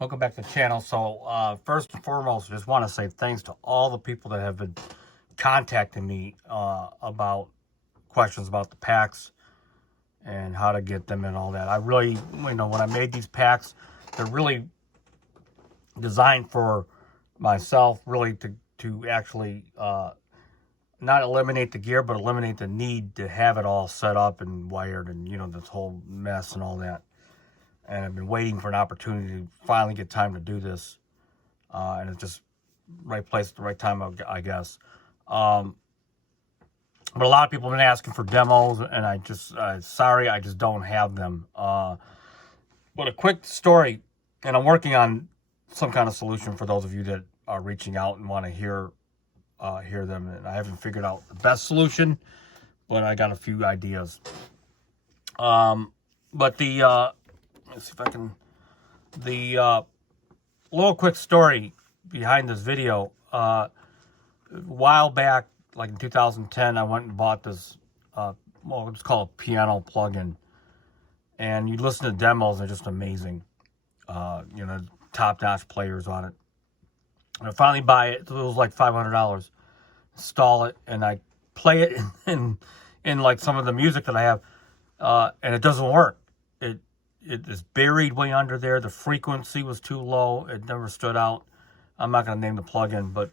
Welcome back to the channel. So first and foremost, I just want to say thanks to all the people that have been contacting me about questions about the packs and how to get them and all that. I really, when I made these packs, they're really designed for myself, really to actually not eliminate the gear, but eliminate the need to have it all set up and wired and, this whole mess and all that. And I've been waiting for an opportunity to finally get time to do this. And it's just right place at the right time, I guess. But a lot of people have been asking for demos, and sorry, I just don't have them. But a quick story, and I'm working on some kind of solution for those of you that are reaching out and want to hear them. And I haven't figured out the best solution, but I got a few ideas. But let's see if I can, little quick story behind this video. A while back, like in 2010, I went and bought this, it's called a piano plugin. And you listen to demos, they're just amazing. Top-notch players on it. And I finally buy it. It was like $500. Install it, and I play it in like some of the music that I have, and it doesn't work. It is buried way under there. The frequency was too low. It never stood out. I'm not going to name the plugin, but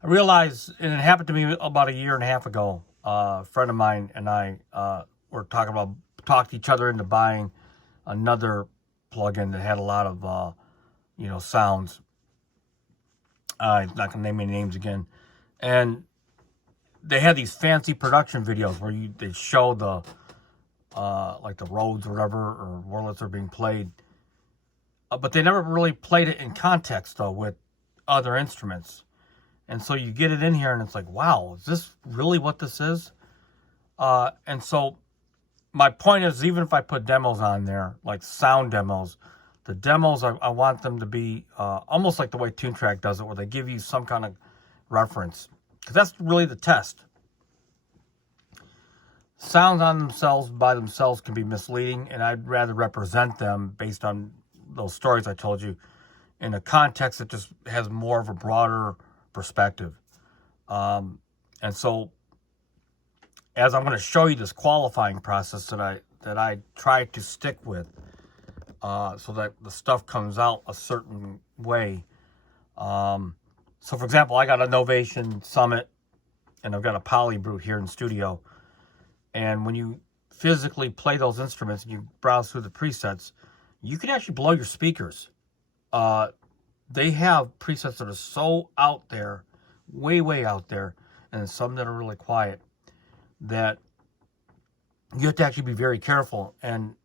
I realized, and it happened to me about a year and a half ago. A friend of mine and I were talked each other into buying another plugin that had a lot of, sounds. I'm not going to name any names again. And they had these fancy production videos where they show the like the Rhodes or whatever, or Wurlitz are being played. But they never really played it in context, though, with other instruments. And so you get it in here, and it's like, wow, is this really what this is? And so my point is, even if I put demos on there, like sound demos, the demos, I want them to be almost like the way TuneTrack does it, where they give you some kind of reference. Because that's really the test. Sounds by themselves can be misleading, and I'd rather represent them based on those stories I told you in a context that just has more of a broader perspective. And so, as I'm going to show you this qualifying process that I try to stick with, so that the stuff comes out a certain way. So, for example, I got a Novation Summit, and I've got a Poly Brute here in studio. And when you physically play those instruments and you browse through the presets, you can actually blow your speakers. They have presets that are so out there, way, way out there, and some that are really quiet, that you have to actually be very careful. And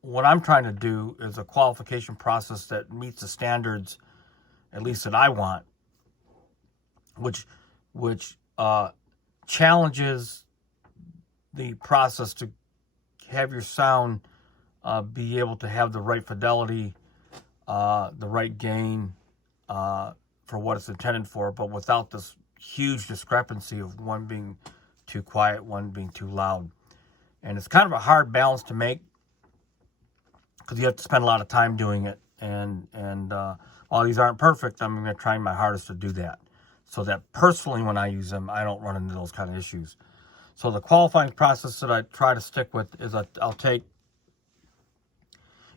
what I'm trying to do is a qualification process that meets the standards, at least that I want, which challenges the process to have your sound be able to have the right fidelity, the right gain for what it's intended for, but without this huge discrepancy of one being too quiet, one being too loud. And it's kind of a hard balance to make, because you have to spend a lot of time doing it. And while these aren't perfect, I'm going to try my hardest to do that, so that personally when I use them, I don't run into those kind of issues. So the qualifying process that I try to stick with is I'll take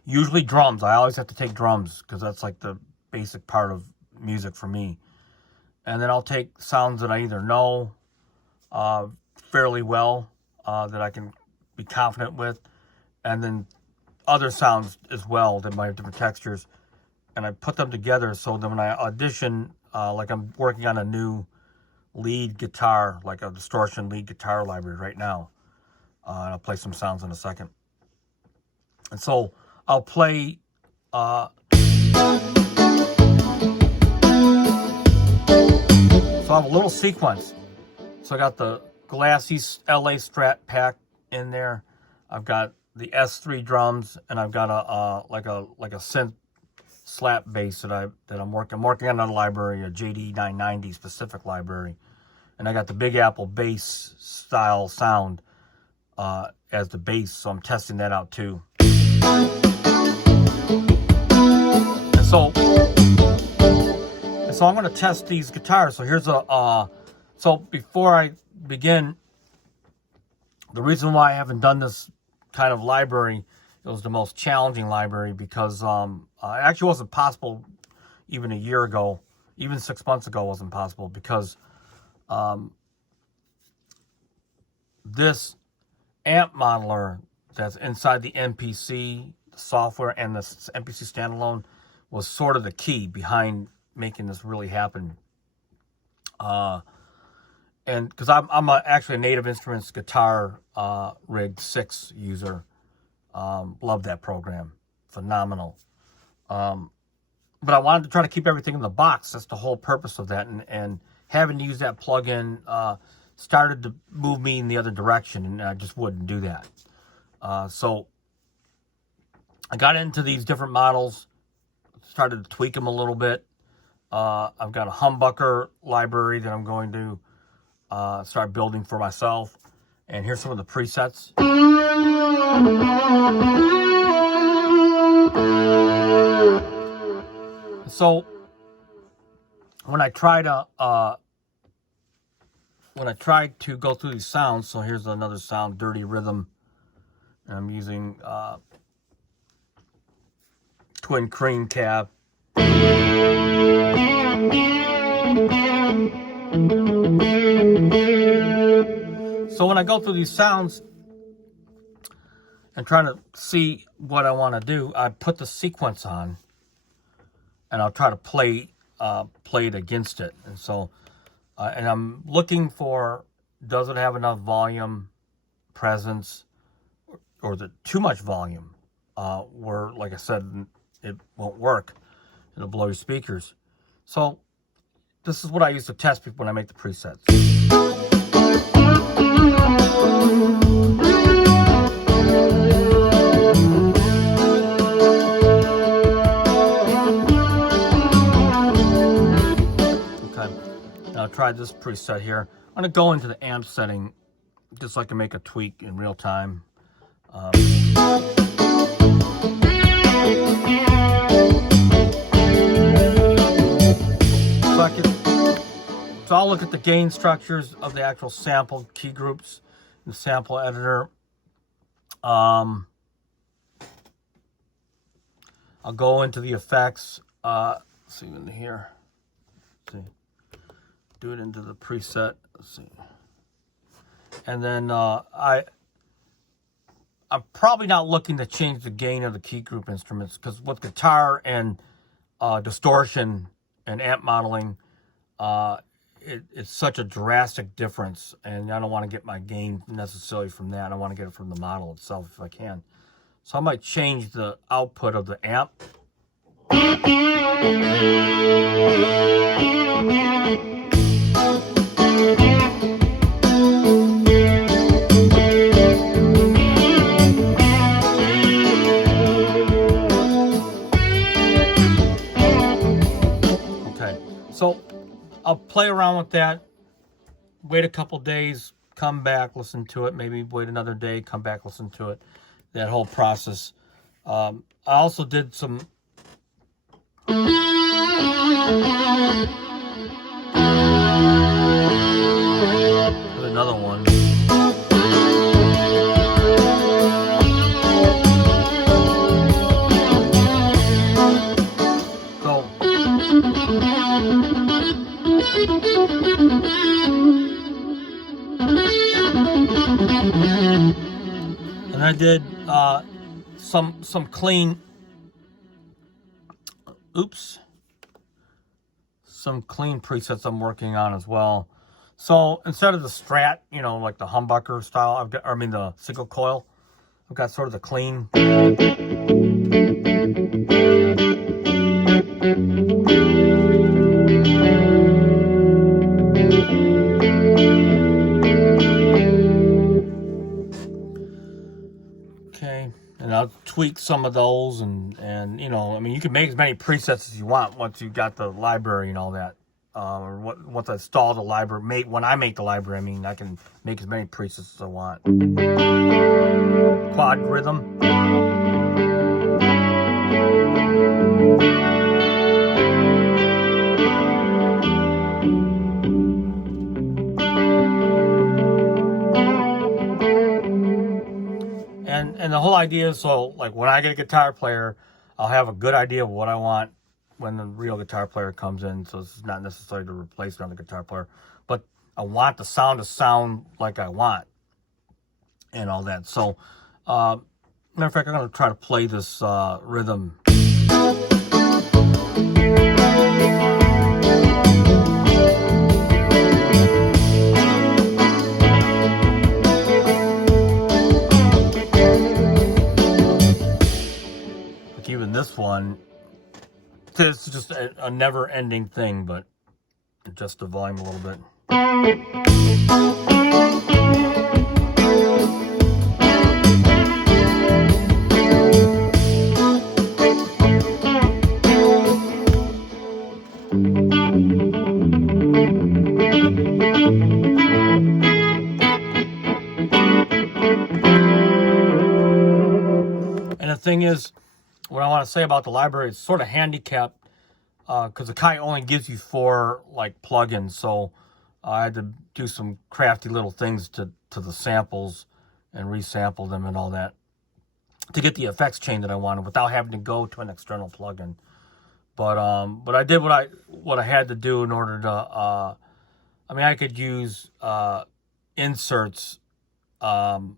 usually drums. I always have to take drums because that's like the basic part of music for me. And then I'll take sounds that I either know fairly well, that I can be confident with, and then other sounds as well that might have different textures. And I put them together so that when I audition, like I'm working on a new lead guitar, like a distortion lead guitar library right now. And I'll play some sounds in a second. And so I'll play so I have a little sequence. So I got the Glassy LA Strat pack in there. I've got the S3 drums, and I've got a like a synth slap bass that I'm working on another library, a JD 990 specific library. And I got the Big Apple bass style sound as the bass, so I'm testing that out too. so I'm going to test these guitars. So here's so before I begin, the reason why I haven't done this kind of library, it was the most challenging library because it actually wasn't possible even a year ago, even 6 months ago wasn't possible because this amp modeler that's inside the MPC software and the MPC standalone was sort of the key behind making this really happen. And because I'm actually a Native Instruments Guitar Rig 6 user. Love that program. Phenomenal. But I wanted to try to keep everything in the box. That's the whole purpose of that. And having to use that plugin started to move me in the other direction, and I just wouldn't do that. So I got into these different models, started to tweak them a little bit. I've got a humbucker library that I'm going to start building for myself. And here's some of the presets. So when I try to go through these sounds, so here's another sound, Dirty Rhythm. And I'm using twin cream cab. So when I go through these sounds and trying to see what I want to do, I put the sequence on and I'll try to play it against it. And so, and I'm looking for, does it have enough volume, presence, or is it too much volume? Where, like I said, it won't work. It'll blow your speakers. So this is what I use to test people when I make the presets. Okay, now I'll try this preset here. I'm gonna go into the amp setting just so I can make a tweak in real time. So I'll look at the gain structures of the actual sample key groups, the sample editor. I'll go into the effects. Let's see in here. Let's see. Do it into the preset. Let's see. And then I'm probably not looking to change the gain of the key group instruments because with guitar and distortion and amp modeling, it's such a drastic difference, and I don't want to get my gain necessarily from that. I want to get it from the model itself if I can. So I might change the output of the amp. Okay, so I'll play around with that, wait a couple days, come back, listen to it, maybe wait another day, come back, listen to it, that whole process. I also did some another one. And I did some clean, some clean presets I'm working on as well. So instead of the Strat, you know, like the humbucker style, the single coil, I've got sort of the clean. Okay, and I'll tweak some of those, and you know, I mean, you can make as many presets as you want once you got the library and all that. Once I install the library, when I make the library, I mean, I can make as many presets as I want. Quad rhythm. whole idea is so, like, when I get a guitar player, I'll have a good idea of what I want when the real guitar player comes in. So this is not necessarily to replace another guitar player, but I want the sound to sound like I want and all that. So, matter of fact, I'm going to try to play this rhythm. Like even this one, it's just a never-ending thing, but adjust the volume a little bit. And the thing is, what I want to say about the library, it's sort of handicapped because the Kai only gives you 4 like plugins, so I had to do some crafty little things to the samples and resample them and all that to get the effects chain that I wanted without having to go to an external plugin. But I did what I had to do in order to. I mean, I could use inserts and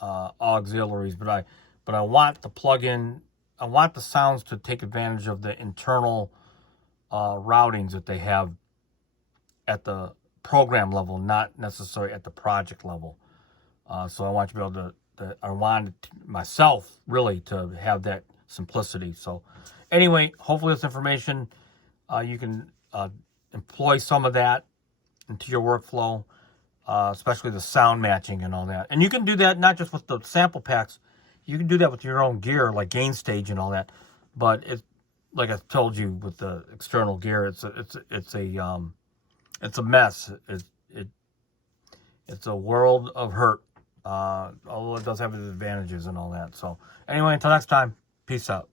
auxiliaries, but I want the plugin. I want the sounds to take advantage of the internal routings that they have at the program level, not necessarily at the project level. So I want to be able to I wanted myself really to have that simplicity. So anyway, hopefully this information, you can employ some of that into your workflow, especially the sound matching and all that. And you can do that not just with the sample packs. You can do that with your own gear, like gain stage and all that. But it's like I told you with the external gear, it's a mess. It's a world of hurt. Although it does have its advantages and all that. So anyway, until next time, peace out.